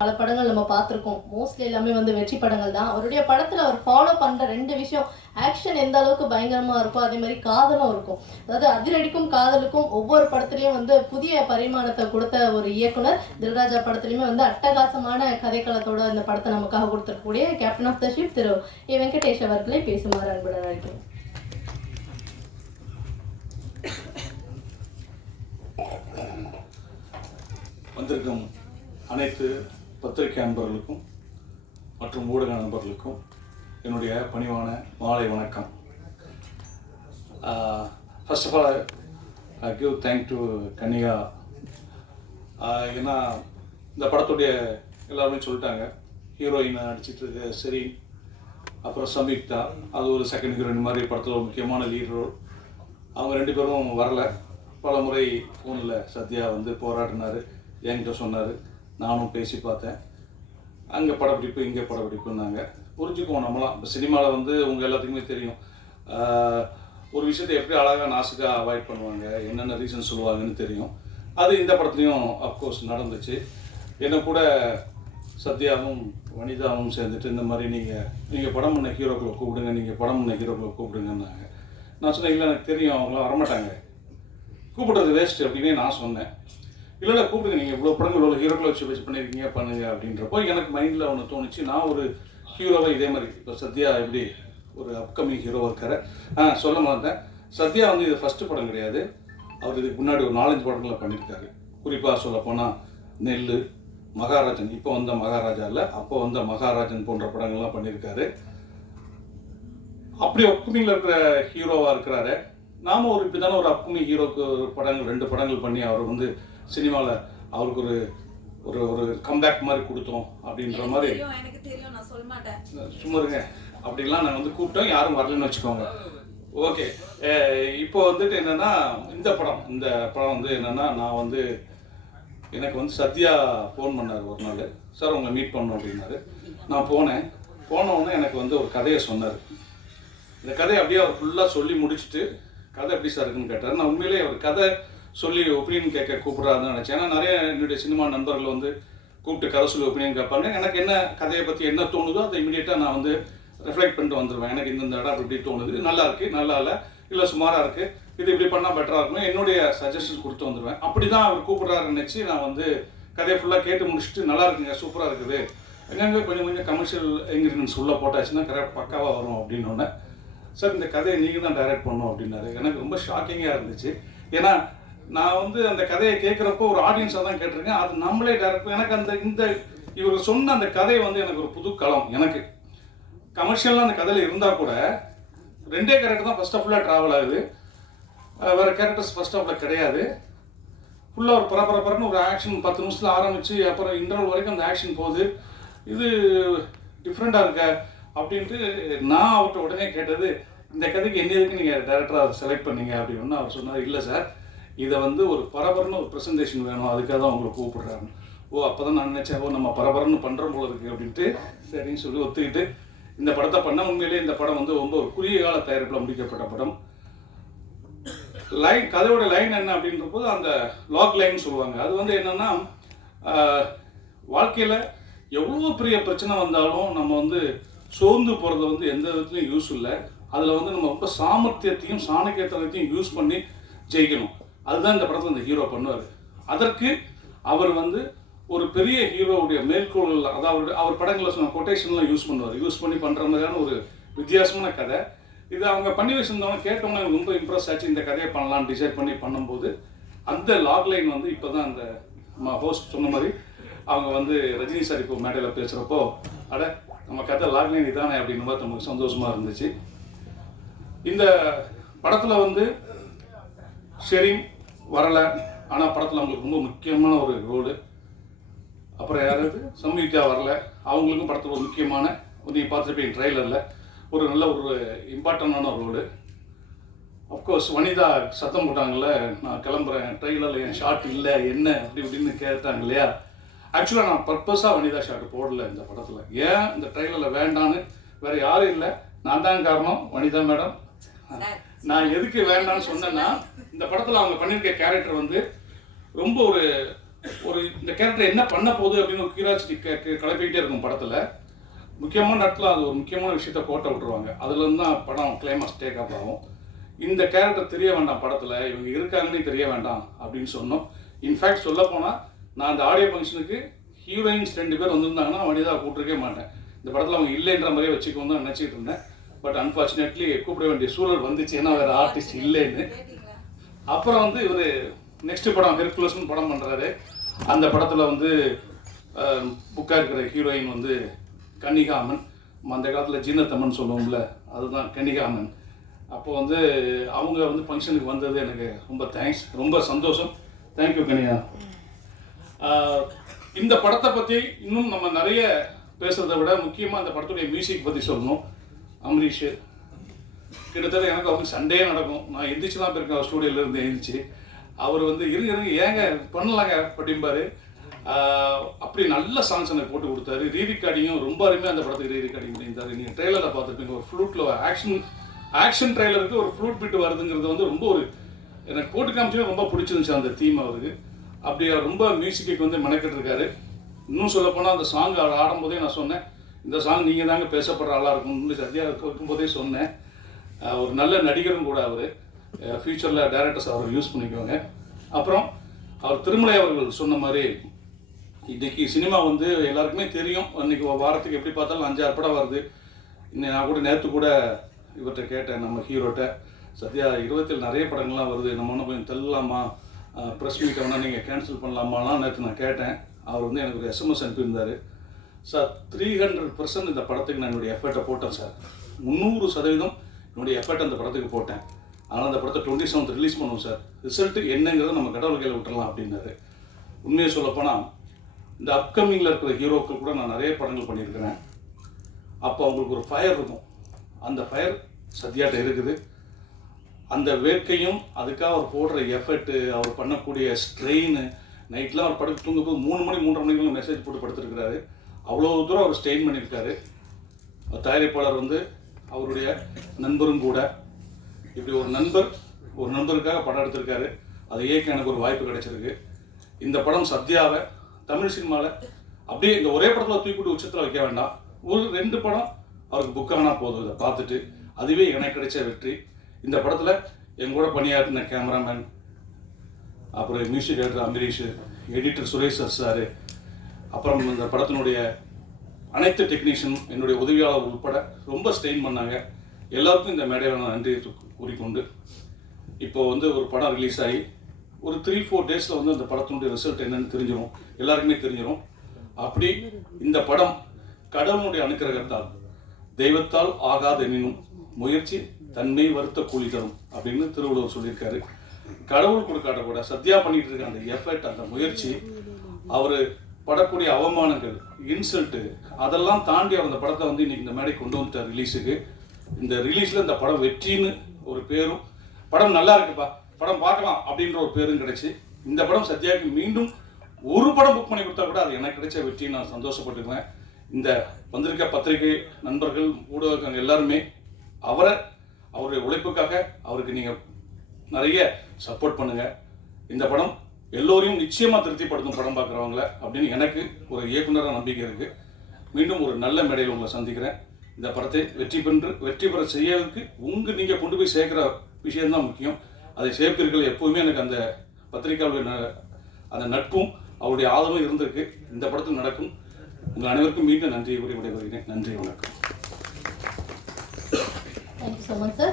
பல படங்கள் நம்ம பார்த்துருக்கோம். மோஸ்ட்லி எல்லாமே வந்து வெற்றி படங்கள் தான். அவருடைய படத்தில் அவர் ஃபாலோ பண்ணுற ரெண்டு விஷயம் ஆக்ஷன் எந்த அளவுக்கு பயங்கரமாக இருக்கோ அதே மாதிரி காதலும் இருக்கும். அதாவது அதிரடிக்கும் காதலுக்கும் ஒவ்வொரு படத்துலையும் வந்து புதிய பரிமாணத்தை கொடுத்த ஒரு இயக்குனர் தில்ராஜா படத்துலையுமே வந்து அட்டகாசமான கதைக்களத்தோட இந்த படத்தை நமக்காக கொடுத்துருக்கக்கூடிய captain of the ship Thiru A Venkatesh அவர்களை பேசுமாறு அன்புடன் அழைக்கிறேன். வந்திருக்கும் அனைத்து பத்திரிகை நண்பர்களுக்கும் மற்றும் ஊடக நண்பர்களுக்கும் என்னுடைய பணிவான மாலை வணக்கம். First of all I give thank to Kannika. ஏன்னா இந்த படத்துடைய எல்லாருமே சொல்லிட்டாங்க. ஹீரோயின் நடிச்சிட்டு இருக்க சரி அப்புறம் சம்யுக்தா. அது ஒரு செகண்ட் ஹீரோயின் மாதிரி படத்தில் ஒரு முக்கியமான லீட் ரோல் அவங்க ரெண்டு பேரும் வரல. பல முறை ஃபோனில் சத்யா வந்து போராடினார். என்கிட்ட சொன்னார். நானும் பேசி பார்த்தேன். அங்கே படப்பிடிப்பு இங்கே படப்பிடிப்புன்னாங்க. புரிஞ்சுக்குவோம் நம்மளாம் இப்போ சினிமாவில் வந்து உங்கள் எல்லாத்துக்குமே தெரியும். ஒரு விஷயத்தை எப்படி அழகாக நாசுக்காக அவாய்ட் பண்ணுவாங்க? என்னென்ன ரீசன் சொல்லுவாங்கன்னு தெரியும். அது இந்த படத்துலையும் அஃப்கோர்ஸ் நடந்துச்சு. என்னை கூட சத்யாவும் வனிதாவும் சேர்ந்துட்டு இந்த மாதிரி நீங்கள் நீங்கள் படம் பண்ண ஹீரோக்களை கூப்பிடுங்க நீங்கள் படம் பண்ண ஹீரோக்களை கூப்பிடுங்கன்னாங்க. நான் சொன்னேன் இல்லை எனக்கு தெரியும். அவங்களாம் வரமாட்டாங்க. கூப்பிடுறது வேஸ்ட் அப்படின்னே நான் சொன்னேன். இல்லை இல்லை கூப்பிடுங்க. நீங்கள் இவ்வளோ படங்கள் இவ்வளோ ஹீரோக்களை வச்சு வச்சு பண்ணியிருக்கீங்க பண்ணுங்க அப்படின்றப்போ எனக்கு மைண்டில் ஒன்று தோணுச்சு. நான் ஒரு ஹீரோவை இதே மாதிரி. இப்போ சத்யா எப்படி ஒரு அப்கமிங் ஹீரோ இருக்கார்? ஆ சொல்ல மாட்டேன் சத்யா வந்து இது ஃபஸ்ட்டு படம் கிடையாது. அவர் இதுக்கு முன்னாடி ஒரு நாலஞ்சு படங்களை பண்ணியிருக்காரு குறிப்பாக சொல்லப்போனால் நெல் மகாராஜன். இப்போ வந்த மகாராஜா இல்லை அப்போ வந்த மகாராஜன் போன்ற படங்கள்லாம் பண்ணியிருக்காரு அப்படி ஒப்புமையில் இருக்கிற ஹீரோவாக இருக்கிறாரு. நாம ஒரு இப்படி தானே ஒரு அப்கமிங் ஹீரோக்கு ஒரு படங்கள் ரெண்டு படங்கள் பண்ணி அவர் வந்து சினிமாவில் அவருக்கு ஒரு ஒரு ஒரு கம்பேக் மாதிரி கொடுத்தோம் அப்படின்ற மாதிரி. தெரியும் எனக்கு தெரியும் நான் சொல்ல மாட்டேன். சும்மா இருங்க. அப்படிலாம் நான் வந்து கூப்பிட்டோம் யாரும் வரலன்னு வச்சுக்கோங்க. ஓகே இப்போ வந்துட்டு என்னன்னா இந்த படம் இந்த படம் வந்து என்னன்னா நான் வந்து எனக்கு வந்து சத்யா ஃபோன் பண்ணார் ஒரு நாள். சார் உங்களை மீட் பண்ணோம் அப்படின்னாரு. நான் போனேன். போன உடனே எனக்கு வந்து ஒரு கதையை சொன்னார். இந்த கதையை அப்படியே அவர் ஃபுல்லாக சொல்லி முடிச்சுட்டு கதை எப்படி சார் இருக்குன்னு கேட்டார். நான் உண்மையிலே அவர் கதை சொல்லி ஒப்பீனியன் கேட்க கூப்பிட்றாருன்னு நினச்சேன். ஏன்னா நிறைய என்னுடைய சினிமா நண்பர்கள் வந்து கூப்பிட்டு கதை சொல்லி ஒப்பீனியன் கேட்பாங்க. எனக்கு என்ன கதையை பற்றி என்ன தோணுதோ அதை இமீடியட்டாக நான் வந்து ரெஃப்ளெக்ட் பண்ணிட்டு வந்துடுவேன் எனக்கு இந்த இடம் அப்படி இப்படி தோணுது. நல்லா இருக்குது நல்லா இல்லை இல்லை சுமாராக இருக்குது இது இப்படி பண்ணால் பெட்டராக இருக்கும் என்னுடைய சஜஷன்ஸ் கொடுத்து வந்துடுவேன் அப்படி தான் அவர் கூப்பிட்றாருன்னு நினச்சி நான் வந்து கதையை ஃபுல்லாக கேட்டு முடிச்சுட்டு நல்லா இருக்குங்க சூப்பராக இருக்குது. எங்கெங்கே கொஞ்சம் கொஞ்சம் கமர்ஷியல் இன்க்ரீடியன்ஸ் உள்ளே போட்டாச்சுன்னா கரெக்ட் பக்காவாக வரும் அப்படின்னு ஒன்று சார் இந்த கதையை நீங்கள் தான் டைரக்ட் பண்ணணும் அப்படின்னாரு. எனக்கு ரொம்ப ஷாக்கிங்காக இருந்துச்சு. ஏன்னா நான் வந்து அந்த கதையை கேட்குறப்போ ஒரு ஆடியன்ஸாக தான் கேட்டிருக்கேன். அது நம்மளே டைரக்ட் எனக்கு அந்த இந்த இவர் சொன்ன அந்த கதை வந்து எனக்கு ஒரு புது களம் எனக்கு. கமர்ஷியலாக அந்த கதையில் இருந்தால் கூட ரெண்டே கேரக்டர் தான் ஃபர்ஸ்ட் ஆஃப்ல ட்ராவல் ஆகுது. வேறு கேரக்டர்ஸ் ஃபஸ்ட் ஆஃப்ல கிடையாது. ஃபுல்லாக ஒரு பரபரப்பரன்னு ஒரு ஆக்ஷன் பத்து நிமிஷத்தில் ஆரம்பித்து அப்புறம் இன்டர்வல் வரைக்கும் அந்த ஆக்ஷன் போகுது. இது டிஃப்ரெண்ட்டாக இருக்க. அப்படின்ட்டு நான் அவர்கிட்ட உடனே கேட்டது இந்த கதைக்கு என்ன எதுக்கு நீங்கள் டேரக்டராக செலக்ட் பண்ணீங்க? அப்படின்னு அவர் சொன்னார் இல்லை சார் இதை வந்து ஒரு பரபரன்னு ஒரு ப்ரெசன்டேஷன் வேணும் அதுக்காக தான் உங்களை கூப்பிடுறாங்க ஓ அப்போ தான் நான் நினச்சேன் ஓ நம்ம பரபரன்னு பண்ணுற போல இருக்கு அப்படின்ட்டு சரின்னு சொல்லி ஒத்துக்கிட்டு இந்த படத்தை பண்ண உண்மையிலேயே இந்த படம் வந்து ரொம்ப ஒரு குறுகிய கால தயாரிப்பில் முடிக்கப்பட்ட படம். லைன் கதையோட லைன் என்ன அப்படின்ற போது அந்த லாக் லைன் சொல்லுவாங்க. அது வந்து என்னென்னா வாழ்க்கையில் எவ்வளோ பெரிய பிரச்சனை வந்தாலும் நம்ம வந்து சோர்ந்து போகிறது வந்து எந்த விதத்துலையும் யூஸ் இல்லை. அதில் வந்து நம்ம ரொம்ப சாமர்த்தியத்தையும் சாணக்கியத்தனத்தையும் யூஸ் பண்ணி ஜெயிக்கணும். அதுதான் இந்த படத்தில் இந்த ஹீரோ பண்ணுவார். அதற்கு அவர் வந்து ஒரு பெரிய ஹீரோவுடைய மேற்கோள் அதாவது அவர் படங்களில் சொன்ன கொட்டேஷன்லாம் யூஸ் பண்ணுவார். யூஸ் பண்ணி பண்ணுற மாதிரியான ஒரு வித்தியாசமான கதை. இது அவங்க பண்ணி வச்சிருந்தவங்க கேட்டவங்க ரொம்ப இம்ப்ரெஸ் ஆச்சு. இந்த கதையை பண்ணலாம் டிசைட் பண்ணி பண்ணும்போது அந்த லாக் லைன் வந்து இப்போ தான் அந்த நம்ம ஹோஸ்ட் சொன்ன மாதிரி அவங்க வந்து ரஜினி சார் இப்போ மேடையில் பேசுகிறப்போ அட நம்ம கதை லாக் லைன் இதானே அப்படின்னு பார்த்து நமக்கு சந்தோஷமாக இருந்துச்சு. இந்த படத்தில் வந்து ஷெரீம் வரலை. ஆனால் படத்தில் அவங்களுக்கு ரொம்ப முக்கியமான ஒரு ரோடு அப்புறம் யாராவது? சம்யுக்தா வரல. அவங்களுக்கும் படத்தில் ஒரு முக்கியமான நீங்கள் பார்த்துருப்பீங்க ட்ரெய்லரில் ஒரு நல்ல ஒரு இம்பார்ட்டண்டான ரோடு அஃப்கோர்ஸ் வனிதா சத்தம் போட்டாங்கல்ல நான் கிளம்புறேன். ட்ரெய்லரில் என் ஷார்ட் இல்லை. என்ன? அப்படி இப்படின்னு கேட்டாங்க இல்லையா? ஆக்சுவலாக நான் பர்பஸாக வனிதா ஷாட் போடல இந்த படத்தில். ஏன்? இந்த ட்ரெய்லரில் வேண்டான்னு வேற யாரும் இல்லை. நான் தான் காரணம். வனிதா மேடம் நான் எதுக்கு வேண்டாம்னு சொன்னேன்னா இந்த படத்தில் அவங்க பண்ணியிருக்க கேரக்டர் வந்து ரொம்ப ஒரு ஒரு இந்த கேரக்டர் என்ன பண்ண போகுது அப்படின்னு ஒரு கியூரியாசிட்டி கிளப்பிக்கிட்டே இருக்கும் படத்தில். முக்கியமான இடத்துல அது ஒரு முக்கியமான விஷயத்த கோட்டை விட்டுருவாங்க. அதுலேருந்து தான் படம் கிளைமாக்ஸ் டேக் அப் ஆகும். இந்த கேரக்டர் தெரிய வேண்டாம் படத்தில். இவங்க இருக்காங்கன்னு தெரிய வேண்டாம் அப்படின்னு சொன்னோம். இன்ஃபேக்ட் சொல்ல போனால் நான் அந்த ஆடியோ ஃபங்க்ஷனுக்கு ஹீரோயின்ஸ் ரெண்டு பேர் வந்திருந்தாங்கன்னா வனிதா கூப்பிட்டுருக்கே மாட்டேன். இந்த படத்தில் அவங்க இல்லைன்ற மாதிரியே வச்சுக்கோன்னு தான் நினச்சிட்டு இருந்தேன். பட் அன்ஃபார்ச்சுனேட்லி கூப்பிட வேண்டிய சூழல் வந்துச்சு. ஏன்னா வேறு ஆர்டிஸ்ட் இல்லைன்னு. அப்புறம் வந்து இவர் நெக்ஸ்ட் படம் ஹெர்குலஸ்னு படம் பண்ணுறாரு அந்த படத்தில் வந்து புக்காக இருக்கிற ஹீரோயின் வந்து கன்னிகாமன். அந்த காலத்தில் ஜீனத்தம்மன் சொல்லுவோம்ல அதுதான் கன்னிகாமன். அப்போ வந்து அவங்க வந்து ஃபங்க்ஷனுக்கு வந்தது எனக்கு ரொம்ப தேங்க்ஸ் ரொம்ப சந்தோஷம். தேங்க்யூ கனியா இந்த படத்தை பற்றி இன்னும் நம்ம நிறைய பேசுறதை விட முக்கியமாக அந்த படத்துடைய மியூசிக் பற்றி சொல்லணும். அமரீஷ் கிட்டத்தட்ட எனக்கு அவங்க சண்டே நடக்கும். நான் எந்திரிச்சு தான் போயிருக்கேன் அவர் ஸ்டூடியோல இருந்து எழுந்திரிச்சு அவர் வந்து இருங்க இருங்க ஏங்க பண்ணலாங்க அப்படிம்பாரு. அப்படி நல்ல சாங்ஸ் எனக்கு போட்டு கொடுத்தாரு. ரீ ரெக்கார்டிங்கும் ரொம்ப அருமையாக அந்த படத்துக்கு ரீ ரெக்கார்டிங் பண்ணியிருந்தாரு. நீங்கள் ட்ரெய்லரில் பார்த்துருப்பீங்க ஒரு ஃப்ளூட்டில் ஆக்ஷன் ஆக்ஷன் ட்ரெய்லருக்கு ஒரு ஃப்ளூட் பிட் வருதுங்கிறது வந்து ரொம்ப ஒரு எனக்கு போட்டு காமிச்சது ரொம்ப பிடிச்சிருந்துச்சு அந்த தீம் அவருக்கு. அப்படி ரொம்ப மியூசிக்கு வந்து மெனக்கிட்டுருக்காரு. இன்னும் சொல்லப்போனால் அந்த சாங் ஆடும்போதே நான் சொன்னேன் இந்த சாங் நீங்கள் தாங்க பேசப்படுற ஆளாக இருக்கும்னு சத்யா இருக்கும்போதே சொன்னேன். ஒரு நல்ல நடிகரும் கூட அவர். ஃப்யூச்சரில் டேரக்டர்ஸ் அவர் யூஸ் பண்ணிக்குவாங்க. அப்புறம் அவர் திருமலை அவர்கள் சொன்ன மாதிரி இன்றைக்கி சினிமா வந்து எல்லாருக்குமே தெரியும். இன்னைக்கு வாரத்துக்கு எப்படி பார்த்தாலும் அஞ்சாறு படம் வருது. இன்னும் நான் கூட நேற்று கூட இவர்கிட்ட கேட்டேன் நம்ம ஹீரோட்ட சத்யா இருபத்தில் நிறைய படங்கள்லாம் வருது. நம்ம ஒன்று கொஞ்சம் தள்ளலாமா? ப்ரெஸ் மீட்டை வேணால் நீங்கள் கேன்சல் பண்ணலாமாலாம் நேற்று நான் கேட்டேன். அவர் வந்து எனக்கு ஒரு எஸ்எம்எஸ் அனுப்பியிருந்தார். சார் த்ரீ ஹண்ட்ரட் பர்சன்ட் இந்த படத்துக்கு நான் என்னுடைய எஃபர்ட்டை போட்டேன் சார் முந்நூறு சதவீதம் என்னுடைய எஃபர்ட் அந்த படத்துக்கு போட்டேன். ஆனால் அந்த படத்தை டுவெண்ட்டி செவன்த் ரிலீஸ் பண்ணுவோம் சார் ரிசல்ட்டு என்னங்கிறத நம்ம கடவுள் கையில் விட்டுறலாம் அப்படின்னாரு. உண்மையை சொல்லப்போனால் இந்த அப்கமிங்கில் இருக்கிற ஹீரோக்கள் கூட நான் நிறைய படங்கள் பண்ணியிருக்கிறேன். அப்போ அவங்களுக்கு ஒரு ஃபயர் இருக்கும். அந்த ஃபயர் சத்யாட்ட இருக்குது. அந்த வேட்கையும் அதுக்காக அவர் போடுற எஃபர்ட்டு அவர் பண்ணக்கூடிய ஸ்ட்ரெயின் நைட்லாம் அவர் படுத்து தூங்கும்போது மூணு மணி மூன்றரை மணிக்கு மெசேஜ் போட்டு படுத்துருக்கிறாரு. அவ்வளோ தூரம் அவர் ஸ்ட்ரெயின் பண்ணியிருக்காரு. தயாரிப்பாளர் வந்து அவருடைய நண்பரும் கூட. இப்படி ஒரு நண்பர் ஒரு நண்பருக்காக படம் எடுத்திருக்காரு. அதை இயக்க எனக்கு ஒரு வாய்ப்பு கிடைச்சிருக்கு. இந்த படம் சத்யாவை தமிழ் சினிமாவில் அப்படியே இந்த ஒரே படத்தில் தூக்கிட்டு உச்சத்தில் வைக்க வேண்டாம். ஒரு ரெண்டு படம் அவருக்கு புக் ஆனால் போதும். இதை பார்த்துட்டு அதுவே எனக்கு கிடைச்ச வெற்றி. இந்த படத்தில் என் கூட பணியாற்றின கேமராமேன் அப்புறம் music director Ambareesh editor Suresh sir sir அப்புறம் இந்த படத்தினுடைய அனைத்து டெக்னீஷியன் என்னுடைய உதவியாளர் உட்பட ரொம்ப ஸ்ட்ரெயின் பண்ணாங்க. எல்லாருக்கும் இந்த மேடையில் நான் நன்றி கூறிக்கொண்டு இப்போ வந்து ஒரு படம் ரிலீஸ் ஆகி ஒரு த்ரீ ஃபோர் டேஸில் வந்து அந்த படத்தினுடைய ரிசல்ட் என்னன்னு தெரிஞ்சிடும் எல்லாருக்குமே தெரிஞ்சிடும் அப்படி இந்த படம் கடவுளுடைய அனுக்கிரகத்தால் தெய்வத்தால் ஆகாது எனினும் முயற்சி தன்மை வருத்த கூலி தரும் அப்படின்னு திருவள்ளுவர் சொல்லியிருக்காரு. கடவுள் கொடுக்காட்ட கூட சத்யா பண்ணிட்டு இருக்க அந்த எஃபர்ட் அந்த முயற்சி அவர் படக்கூடிய அவமானங்கள் இன்சல்ட்டு அதெல்லாம் தாண்டி அவர் அந்த படத்தை வந்து இன்னைக்கு இந்த மேடை கொண்டு வந்துட்டார் ரிலீஸுக்கு இந்த ரிலீஸில் இந்த படம் வெற்றின்னு ஒரு பேரும் படம் நல்லா இருக்குப்பா படம் பார்க்கலாம் அப்படின்ற ஒரு பேரும் கிடைச்சி. இந்த படம் சத்யாவுக்கு மீண்டும் ஒரு படம் புக் பண்ணி கொடுத்தா கூட அது எனக்கு கிடைச்ச வெற்றி நான் சந்தோஷப்பட்டுக்குவேன். இந்த வந்திருக்க பத்திரிகை நண்பர்கள் ஊடகங்கள் எல்லாருமே அவரை அவருடைய உழைப்புக்காக அவருக்கு நீங்கள் நிறைய சப்போர்ட் பண்ணுங்க. இந்த படம் எல்லோரையும் நிச்சயமாக திருப்திப்படுத்தும் படம் பார்க்குறவங்கள அப்படின்னு எனக்கு ஒரு இயக்குனராக நம்பிக்கை இருக்குது மீண்டும் ஒரு நல்ல மேடையில் உங்களை சந்திக்கிறேன். இந்த படத்தை வெற்றி பெற்று வெற்றி பெற செய்யறதுக்கு உங்கள் நீங்கள் கொண்டு போய் சேர்க்குற விஷயம்தான் முக்கியம். அதை சேர்ப்பீர்கள் எப்போவுமே எனக்கு அந்த பத்திரிகையாளர்கள் அந்த நட்பும் அவருடைய ஆதரவும் இருந்திருக்கு. இந்த படத்தில் நடக்கும் உங்கள் அனைவருக்கும் மீண்டும் நன்றியை கூறி விடைபெறுகிறேன். நன்றி வணக்கம். സോ